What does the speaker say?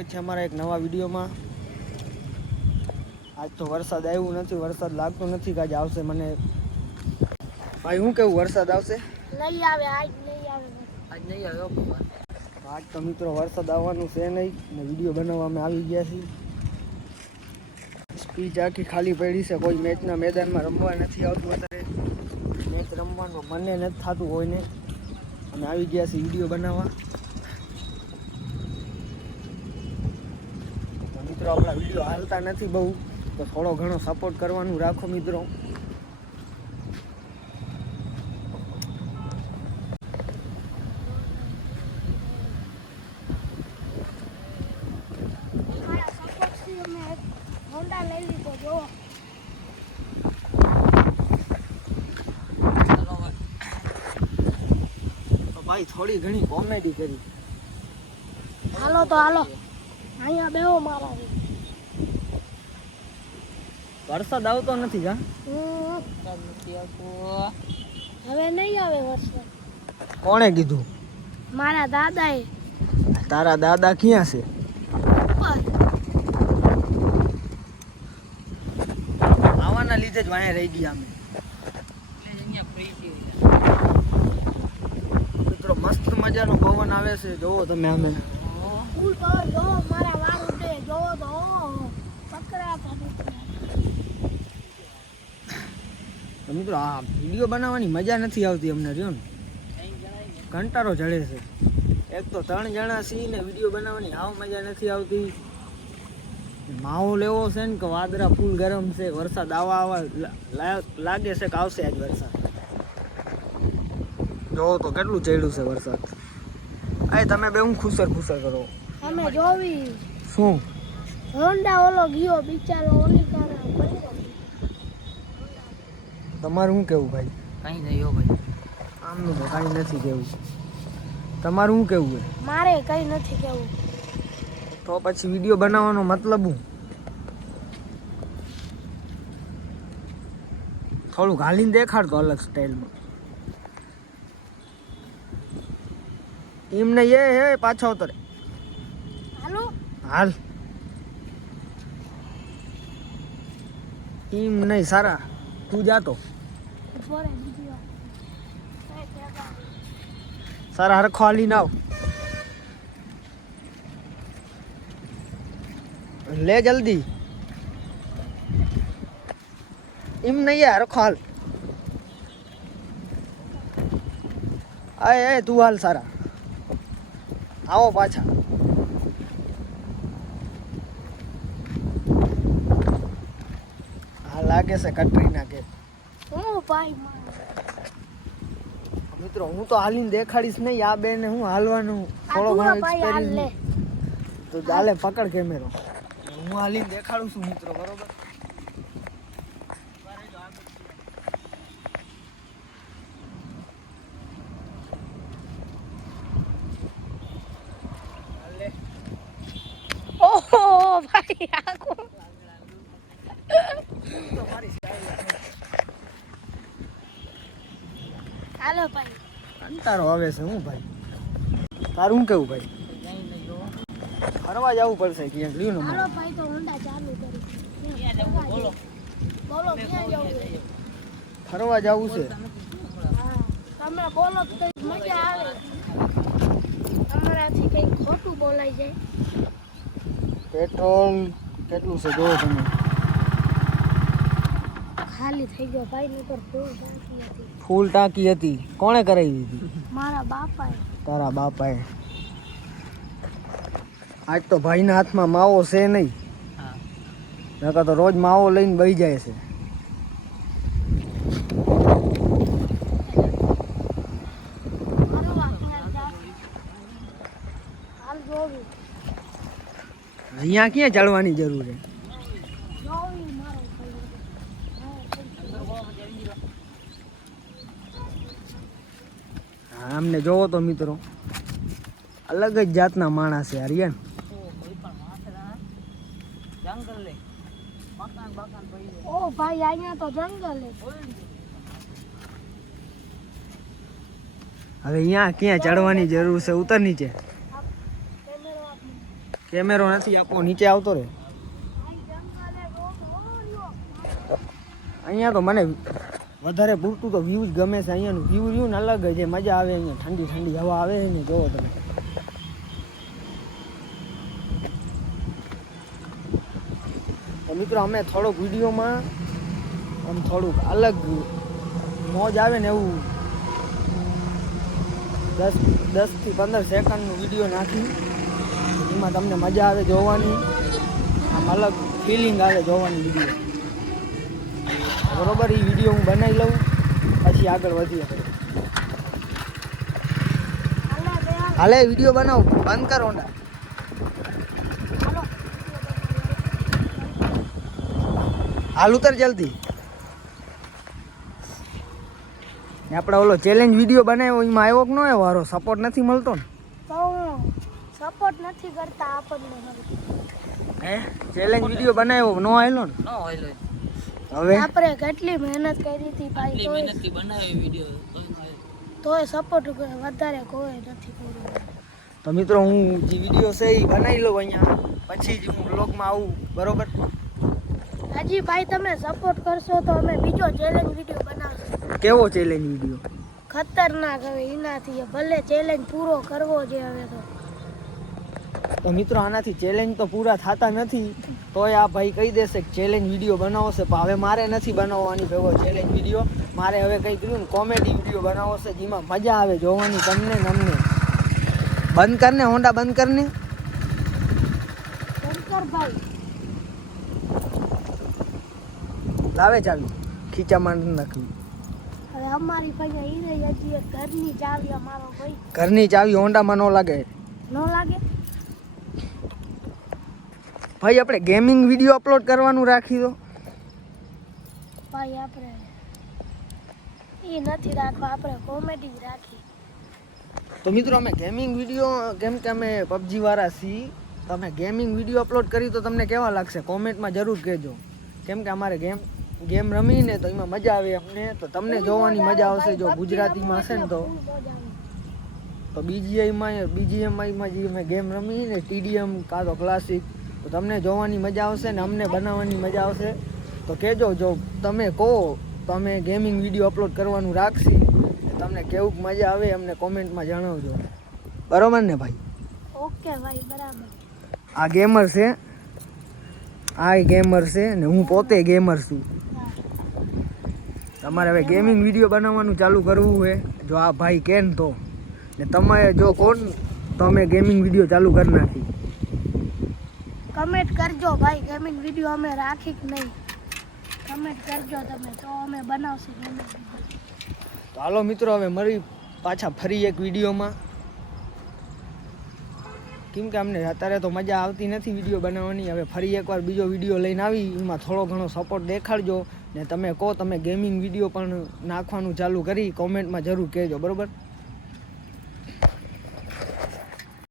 સ્વાગત છે અમારા એક નવા વિડીયોમાં। આજ તો વરસાદ આવ્યો નથી, વરસાદ લાગતો નથી કે આજ આવશે। મને ભાઈ હું કેવું, વરસાદ આવશે? નહીં આવે, આજ નહીં આવે, આજ નહીં આવે। આજ તો મિત્રો વરસાદ આવવાનું છે નહીં ને વિડીયો બનાવવા અમે આવી ગયા છીએ। સ્પીચ આખી ખાલી પડી છે, કોઈ મેચના મેદાનમાં રમવા નથી આવતું। અત્યારે મેચ રમવાનું મને નથી થતું કોઈને, અમે આવી ગયા છીએ વિડીયો બનાવવા। મિત્રો આપણા વિડીયો હાલતા નથી બહુ, તો થોડો ઘણો સપોર્ટ કરવાનું રાખો મિત્રો। હોન્ડા લઈ લીધો જો। તો ભાઈ થોડી ઘણી કોમેડી કરી। હાલો તો હાલો, અહીંયા બેહો મારા। વરસાદ આવતો નથી કા? હવે નહીં આવે વરસાદ। કોણે કીધું? મારા દાદાએ। તારા દાદા ક્યાં છે? આવવાના લીધે જ વાંહે રહી ગયા અમે। મિત્રો મસ્ત મજાનો પવન આવે છે, જોવો તમે। અમે ફૂલ પવન જોવો, મારા વાળ ઉડે જોવો તો પકડાતા નથી। મિત્રો આ વિડીયો બનાવવાની મજા નથી આવતી અમને, રહ્યો ને કંટાળો ચડે છે। એક તો 3 જણા છીએ ને વિડીયો બનાવવાની હાવ મજા નથી આવતી। માહોલ એવો છે ને કે વાદળા ફૂલ ગરમ છે, વરસાદ આવા લાગે છે કે આવશે આજ વરસાદ। જોવો તો કેટલું ચડ્યું છે વરસાદ। આ તમે બે હું ખુસર કરો? અમે જોવી શું? હોન્ડા ઓલો ગયો બિચારો, ઓલી કારા પડ્યો। તમારું શું કેવું ભાઈ? કઈ નહીં હો ભાઈ, આમનું તો કાંઈ નથી કેવું। તમારું શું કેવું છે? મારે કઈ નથી કેવું। તો પછી વિડીયો બનાવવાનો મતલબ હું? થોડું ઘાલીને દેખાડતો અલગ સ્ટાઇલમાં। એમ નહીં, હે પાછો ઉતરે। હાલો હાલ એમ નહીં, સારા તું જાતો બોરે બીજી વાર સારા હરખો હાલીને આવ। લે જલ્દી, એમ નહીં યાર, હરખો હાલ। એ તું હાલ સારા, આવો પાછા। હા લાગે છે કટરીના કે હું ભાઈ। મિત્રો હું તો હાલીને દેખાડીશ નહીં, આ બેને હું હાલવાનું થોડો ઘણો એક્સપિરિયન્સ તો ચાલે। પકડ કેમેરો, હું હાલીને દેખાડું છું મિત્રો, બરોબર? ઓહો ભાઈ આખો હાલો ભાઈ। કંટાળો આવે છે હું ભાઈ? તારું શું કેવું ભાઈ? ફરવા જવું પડશે ક્યાંક, લ્યો ને હાલો ભાઈ તો હોન્ડા ચાલુ કરી। બોલો બોલો ક્યાં જવું? ફરવા જવું છે। હા તમે બોલો તો મજા આવે, તમારાથી કઈ ખોટું બોલાઈ જાય। પેટ્રોલ કેટલું છે જોવો તમે। ખાલી થઈ ગયો ભાઈ, નકર ફૂલ ટાંકી હતી। ફૂલ ટાંકી હતી, કોણે કરાવી દીધી? મારા બાપાએ। તારા બાપાએ? આજ તો ભાઈના હાથમાં માવો છે નહીં, નકર તો રોજ માવો લઈને બેસી જાય છે। હાલ જોવી અહીંયા ક્યાં ચડવાની જરૂર છે? જોવી મારો ભાઈ। હા અમને જોવો તો મિત્રો, અલગ જ જાતના માણસ છે હરિયાણ। ઓ ભાઈ અહીંયા તો જંગલ છે। હવે અહીંયા ક્યાં ચડવાની જરૂર છે? ઉતર નીચે। કેમેરો નથી આપવો, નીચે આવતો રે. અહીંયા તો મને વધારે પૂરતું તો વ્યૂ જ ગમે છે. અહીંયાનું વ્યૂ રહ્યું ને અલગ જ મજા આવે. અહીંયા ઠંડી ઠંડી હવા આવે છે ને, જોવો તમે. તો મિત્રો અમે થોડોક વિડીયોમાં આમ થોડુંક અલગ મોજ આવે ને એવું 10 થી 15 સેકન્ડનું વિડીયો નાખી, એમાં તમને મજા આવે જોવાની, આમ અલગ ફિલિંગ આવે જોવાની વિડીયો. બરોબર, એ વિડીયો હું બનાવી લઉં પછી આગળ વધીએ. હાલે વિડીયો બનાવો, બંધ કરો ને. હાલ ઉતર જલ્દી. આપણે ઓલો ચેલેન્જ વિડીયો બનાવ્યો એમાં આવ્યો કે ન આવ્યો? વારો સપોર્ટ નથી મળતો ને. સપોર્ટ નથી કરતા આપણને. હે ચેલેન્જ વિડીયો બનાવ્યો નો આયલો ને? નો આયલો. હવે આપણે કેટલી મહેનત કરી હતી ભાઈ, તોય મહેનતથી બનાવ્યો વિડિયો તોય સપોર્ટ વધારે કોઈ નથી કર્યો. તો મિત્રો હું જે વિડીયો છે એ બનાવી લઉં અહીંયા, પછી જ હું બ્લોગમાં આવું. બરોબર, હજી ભાઈ તમે સપોર્ટ કરશો તો અમે બીજો ચેલેન્જ વિડીયો બનાવશું. કેવો ચેલેન્જ વિડીયો? ખતરનાક. હવે એનાથી ભલે ચેલેન્જ પૂરો કરવો છે હવે તો મિત્રો આનાથી ચેલેન્જ તો પૂરા થતા નથી, તોય આ ભાઈ કહી દેશે કે ચેલેન્જ વિડીયો બનાવો છે. પણ હવે મારે નથી બનાવવાની ભેગો ચેલેન્જ વિડીયો. મારે હવે કંઈ કર્યું ને કોમેડી વિડીયો બનાવવો છે, જેમાં મજા આવે જોવાની તમને ને અમને. બંધ કરને હોન્ડા, બંધ કરને. શંકરભાઈ લાવે ચાવી, ખીચામાં નાખવી. હવે અમારી પાસે ઈ હજી એક ઘરની ચાવી અમારો ભાઈ. ઘરની ચાવી હોન્ડામાં ન લાગે. ન લાગે ભાઈ આપણે ગેમિંગ વિડીયો અપલોડ કરવાનું રાખી દો. ભાઈ આપણે એ નથી રાખવા, આપણે કોમેડી જ રાખી. તો મિત્રો અમે ગેમિંગ વિડીયો, કેમ કે અમે પબજી વાળા છીએ, તો અમે ગેમિંગ વિડીયો અપલોડ કરી તો તમને કેવા લાગશે કોમેન્ટમાં જરૂર કહેજો. કેમ કે અમારે ગેમ રમીને તો એમાં મજા આવે અમને, તો તમને જોવાની મજા આવશે. જો ગુજરાતીમાં હશે ને તો બીજીએમઆઈમાં જે અમે ગેમ રમીને TDM કાં તો ક્લાસિક, તો તમને જોવાની મજા આવશે ને અમને બનાવવાની મજા આવશે. તો કહેજો, જો તમે કહો તો અમે ગેમિંગ વિડીયો અપલોડ કરવાનું રાખશી. તમને કેવું મજા આવે અમને કોમેન્ટમાં જણાવજો. બરોબર ને ભાઈ? ઓકે ભાઈ, બરાબર. આ ગેમર છે, આ ગેમર છે ને હું પોતે ગેમર છું. તમારે હવે ગેમિંગ વિડીયો બનાવવાનું ચાલુ કરવું હોય, જો આ ભાઈ કે ને તો, ને તમે જો કોણ તો અમે ગેમિંગ વિડીયો ચાલુ કરી નાખી. કમેન્ટ કરજો ભાઈ, ગેમિંગ વિડીયો અમે રાખી કે નહીં, કમેન્ટ કરજો તમે, તો અમે બનાવશું ગેમિંગ વિડીયો. તો હાલો મિત્રો, હવે મળી પાછા ફરી એક વિડીયોમાં. કેમ કે અમને અત્યારે તો મજા આવતી નથી વિડીયો બનાવવાની. હવે ફરી એકવાર બીજો વિડીયો લઈને આવી, એમાં થોડો ઘણો સપોર્ટ દેખાડજો. ને તમે કહો તમે ગેમિંગ વિડીયો પણ નાખવાનું ચાલુ કરી, કોમેન્ટમાં જરૂર કહેજો. બરાબર?